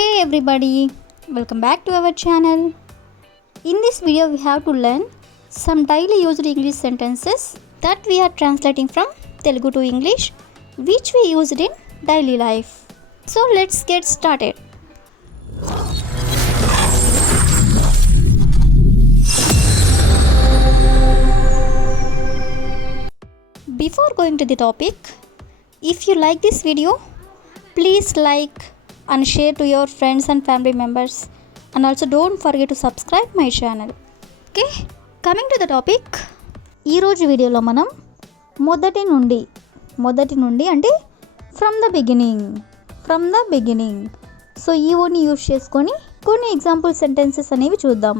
Hey everybody, welcome back to our channel. In this video we have to learn some daily used English sentences that we are translating from Telugu to English which we used in daily life. So let's get started. Before going to the topic, if you like this video, please like and share to your friends and family members, and also don't forget to subscribe my channel. Okay, coming to the topic, ఈ రోజు వీడియోలో మనం మొదటి నుండి అంటే from the beginning so ఈ వర్డ్ని use చేసుకొని కొన్ని ఎగ్జాంపుల్ సెంటెన్సెస్ అనేవి చూద్దాం.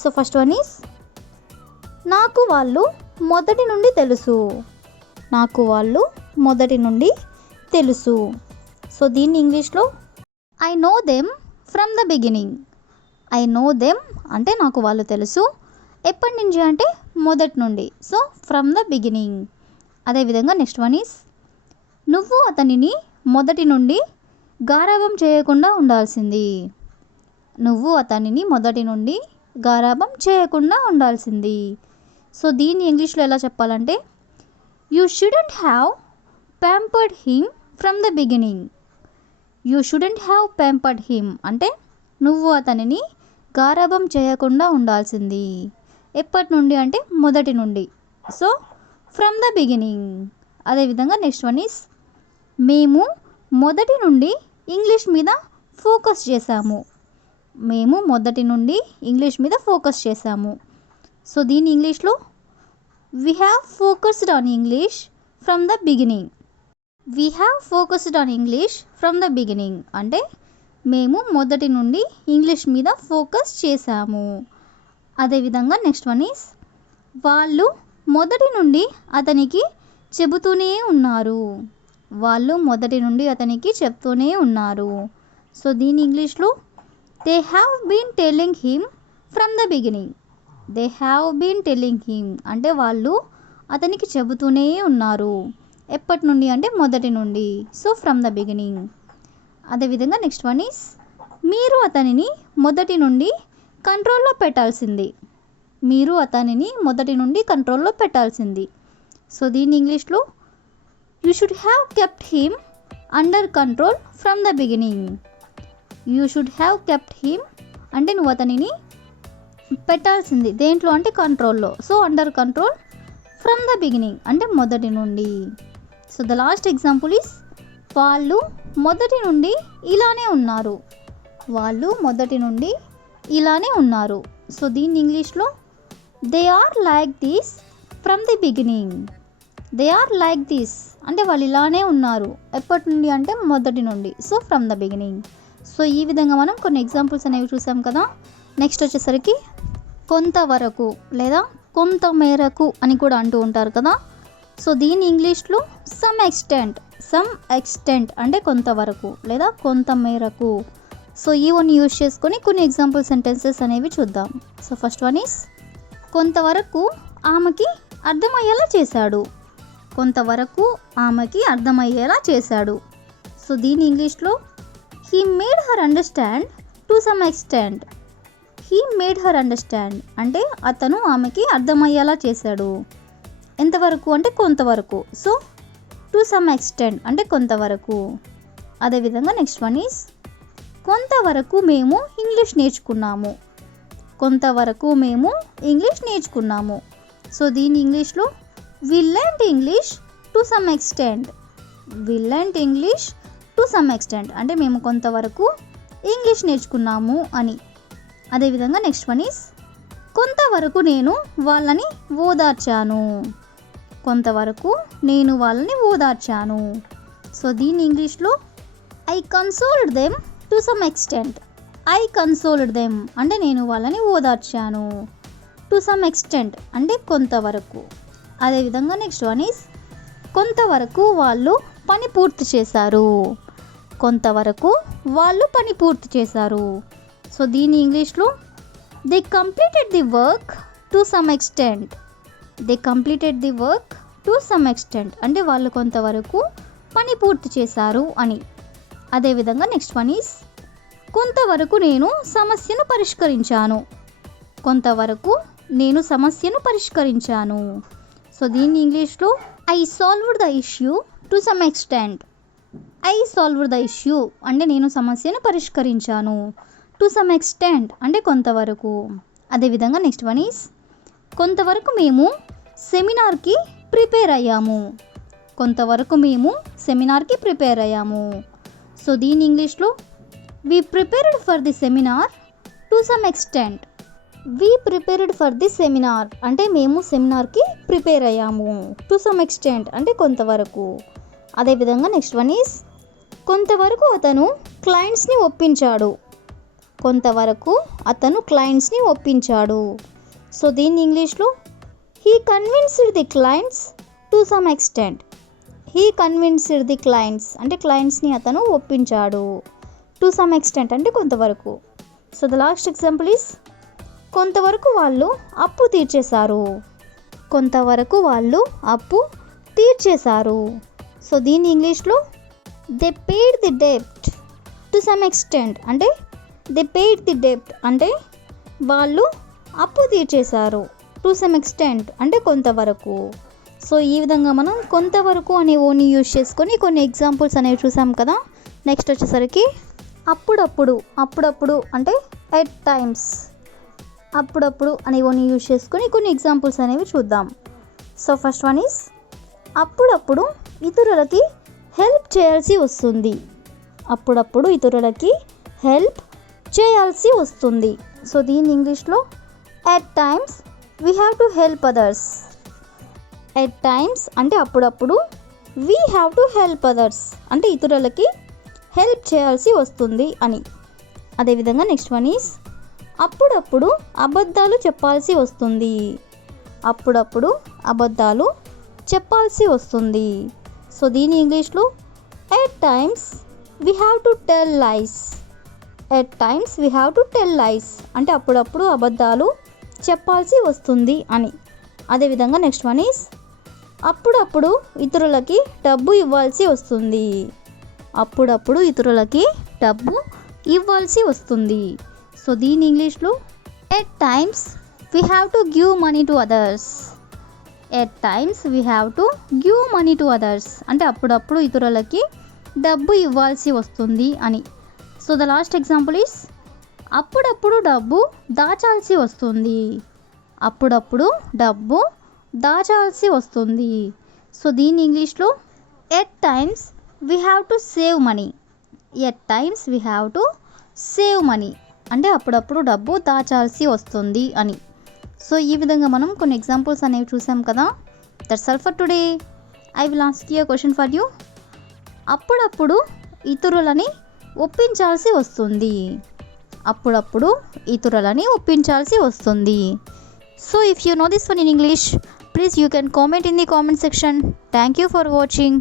సో ఫస్ట్ వన్ ఈస్ నాకు వాళ్ళు మొదటి నుండి తెలుసు. సో దీన్ని ఇంగ్లీష్లో I know them from the beginning. I know them అంటే నాకు వాళ్ళు తెలుసు. ఎప్పటి నుంచి అంటే మొదటి నుండి. So from the beginning. అదేవిధంగా నెక్స్ట్ వన్ ఈస్ నువ్వు అతనిని మొదటి నుండి గారాబం చేయకుండా ఉండాల్సింది. సో దీన్ని ఇంగ్లీష్లో ఎలా చెప్పాలంటే you shouldn't have pampered him from the beginning. You shouldn't have pampered him అంటే నువ్వు అతనిని గారాబం చేయకుండా ఉండాల్సింది. ఎప్పటి నుండి అంటే మొదటి నుండి. So from the beginning. అదేవిధంగా నెక్స్ట్ వన్ ఈస్ మేము మొదటి నుండి ఇంగ్లీష్ మీద ఫోకస్ చేశాము. సో దీని ఇంగ్లీష్లో we have focused on English from the beginning. అంటే మేము మొదటి నుండి ఇంగ్లీష్ మీద ఫోకస్ చేశాము. అదేవిధంగా నెక్స్ట్ వన్ ఈస్ వాళ్ళు మొదటి నుండి అతనికి చెబుతూనే ఉన్నారు. సో దీని ఇంగ్లీష్లో they have been telling him from the beginning. అంటే వాళ్ళు అతనికి చెబుతూనే ఉన్నారు. ఎప్పటి నుండి అంటే మొదటి నుండి. So from the beginning. అదేవిధంగా నెక్స్ట్ వన్ ఈస్ మీరు అతనిని మొదటి నుండి కంట్రోల్లో పెట్టాల్సింది. సో దీని ఇంగ్లీష్లో you should have kept him under control from the beginning. అంటే నువ్వు అతనిని పెట్టాల్సింది దేంట్లో అంటే కంట్రోల్లో. So under control from the beginning అంటే మొదటి నుండి. So the last example is వాళ్ళు మొదటి నుండి ఇలానే ఉన్నారు. సో దీన్ని ఇంగ్లీష్లో they are like this from the beginning. అంటే వాళ్ళు ఇలానే ఉన్నారు. ఎప్పటి నుండి అంటే మొదటి నుండి. So from the beginning. So ఈ విధంగా మనం కొన్ని ఎగ్జాంపుల్స్ అనేవి చూసాం కదా. నెక్స్ట్ వచ్చేసరికి కొంతవరకు లేదా కొంత మేరకు అని కూడా అంటూ ఉంటారు కదా. సో దీని ఇంగ్లీష్లో సమ్ ఎక్స్టెంట్ అంటే కొంతవరకు లేదా కొంత మేరకు. సో ఈ వన్ యూజ్ చేసుకొని కొన్ని ఎగ్జాంపుల్ సెంటెన్సెస్ అనేవి చూద్దాం. సో ఫస్ట్ వన్ ఈస్ కొంతవరకు ఆమెకి అర్థమయ్యేలా చేశాడు. సో దీని ఇంగ్లీష్లో he made her understand to some extent. అంటే అతను ఆమెకి అర్థమయ్యేలా చేశాడు. ఎంతవరకు అంటే కొంతవరకు. సో టు సమ్ ఎక్స్టెంట్ అంటే కొంతవరకు. అదేవిధంగా నెక్స్ట్ వన్ ఈస్ కొంతవరకు మేము ఇంగ్లీష్ నేర్చుకున్నాము. సో దీని ఇంగ్లీష్లో we learned English to some extent అంటే మేము కొంతవరకు ఇంగ్లీష్ నేర్చుకున్నాము అని. అదేవిధంగా నెక్స్ట్ వన్ ఈస్ కొంతవరకు నేను వాళ్ళని ఓదార్చాను. సో దీని ఇంగ్లీష్లో I consoled them to some extent. అంటే నేను వాళ్ళని ఓదార్చాను. టు సమ్ ఎక్స్టెంట్ అంటే కొంతవరకు. అదేవిధంగా నెక్స్ట్ వన్ ఈస్ కొంతవరకు వాళ్ళు పని పూర్తి చేశారు. సో దీని ఇంగ్లీష్లో they completed the work to some extent. అంటే వాళ్ళు కొంతవరకు పని పూర్తి చేశారు అని. అదేవిధంగా నెక్స్ట్ వన్ ఈస్ కొంతవరకు నేను సమస్యను పరిష్కరించాను. కొంతవరకు నేను సమస్యను పరిష్కరించాను. సో దీన్ని ఇంగ్లీష్లో I solved the issue to some extent. I solved the issue అంటే నేను సమస్యను పరిష్కరించాను. టు సమ్ ఎక్స్టెంట్ అంటే కొంతవరకు. అదేవిధంగా నెక్స్ట్ వన్ ఈస్ కొంతవరకు మేము సెమినార్కి ప్రిపేర్ అయ్యాము. కొంతవరకు మేము సెమినార్కి ప్రిపేర్ అయ్యాము. సో దీని ఇంగ్లీష్లో we prepared for the seminar to some extent. We prepared for the seminar అంటే మేము సెమినార్కి ప్రిపేర్ అయ్యాము. టు సమ్ ఎక్స్టెంట్ అంటే కొంతవరకు. అదేవిధంగా నెక్స్ట్ వన్ ఈస్ కొంతవరకు అతను క్లయింట్స్ని ఒప్పించాడు. కొంతవరకు అతను క్లయింట్స్ని ఒప్పించాడు. సో దీన్ని ఇంగ్లీష్లో he convinced the clients to some extent. He convinced the clients అంటే క్లయింట్స్ని అతను ఒప్పించాడు. టు సమ్ ఎక్స్టెంట్ అంటే కొంతవరకు. So the last example is కొంతవరకు వాళ్ళు అప్పు తీర్చేశారు. కొంతవరకు వాళ్ళు అప్పు తీర్చేశారు. సో దీన్ని ఇంగ్లీష్లో దే పెయిడ్ ది డెబ్ట్ టు సమ్ ఎక్స్టెంట్ అంటే దే పెయిడ్ ది డెబ్ట్ అంటే వాళ్ళు అప్పు తీర్చేశారు. టు సమ్ ఎక్స్టెంట్ అంటే కొంతవరకు. సో ఈ విధంగా మనం కొంతవరకు అనే ఓని యూజ్ చేసుకొని కొన్ని ఎగ్జాంపుల్స్ అనేవి చూసాం కదా. నెక్స్ట్ వచ్చేసరికి అప్పుడప్పుడు. అప్పుడప్పుడు అంటే ఎట్ టైమ్స్. అప్పుడప్పుడు అనే ఓని యూజ్ చేసుకొని కొన్ని ఎగ్జాంపుల్స్ అనేవి చూద్దాం. సో ఫస్ట్ వన్ ఈస్ అప్పుడప్పుడు ఇతరులకి హెల్ప్ చేయాల్సి వస్తుంది. అప్పుడప్పుడు ఇతరులకి హెల్ప్ చేయాల్సి వస్తుంది. సో దీని ఇంగ్లీష్లో at times we have to help others. At times అంటే అప్పుడప్పుడు, we have to help others అంటే ఇతరులకి హెల్ప్ చేయాల్సి వస్తుంది అని. అదేవిధంగా నెక్స్ట్ వన్ ఈస్ అప్పుడప్పుడు అబద్ధాలు చెప్పాల్సి వస్తుంది. అప్పుడప్పుడు అబద్ధాలు చెప్పాల్సి వస్తుంది. సో దీని ఇంగ్లీష్లో at times we have to tell lies. At times we have to tell lies అంటే అప్పుడప్పుడు అబద్ధాలు చెప్పాల్సి వస్తుంది అని. అదేవిధంగా నెక్స్ట్ వన్ ఈస్ అప్పుడప్పుడు ఇతరులకి డబ్బు ఇవ్వాల్సి వస్తుంది. అప్పుడప్పుడు ఇతరులకి డబ్బు ఇవ్వాల్సి వస్తుంది. సో దీని ఇంగ్లీష్లో at times we have to give money to others. At times we have to give money to others అంటే అప్పుడప్పుడు ఇతరులకి డబ్బు ఇవ్వాల్సి వస్తుంది అని. So the last example is అప్పుడప్పుడు డబ్బు దాచాల్సి వస్తుంది. అప్పుడప్పుడు డబ్బు దాచాల్సి వస్తుంది. సో దీని ఇంగ్లీష్లో at times we have to save money. At times we have to save money అంటే అప్పుడప్పుడు డబ్బు దాచాల్సి వస్తుంది అని. సో ఈ విధంగా మనం కొన్ని ఎగ్జాంపుల్స్ అనేవి చూసాం కదా. That's all for today. I will ask you a question for you. అప్పుడప్పుడు ఇతరులని ఒప్పించాల్సి వస్తుంది. అప్పుడప్పుడు ఇతరులని ఒప్పించాల్సి వస్తుంది. So if you know this one in English, please you can comment in the comment section. Thank you for watching.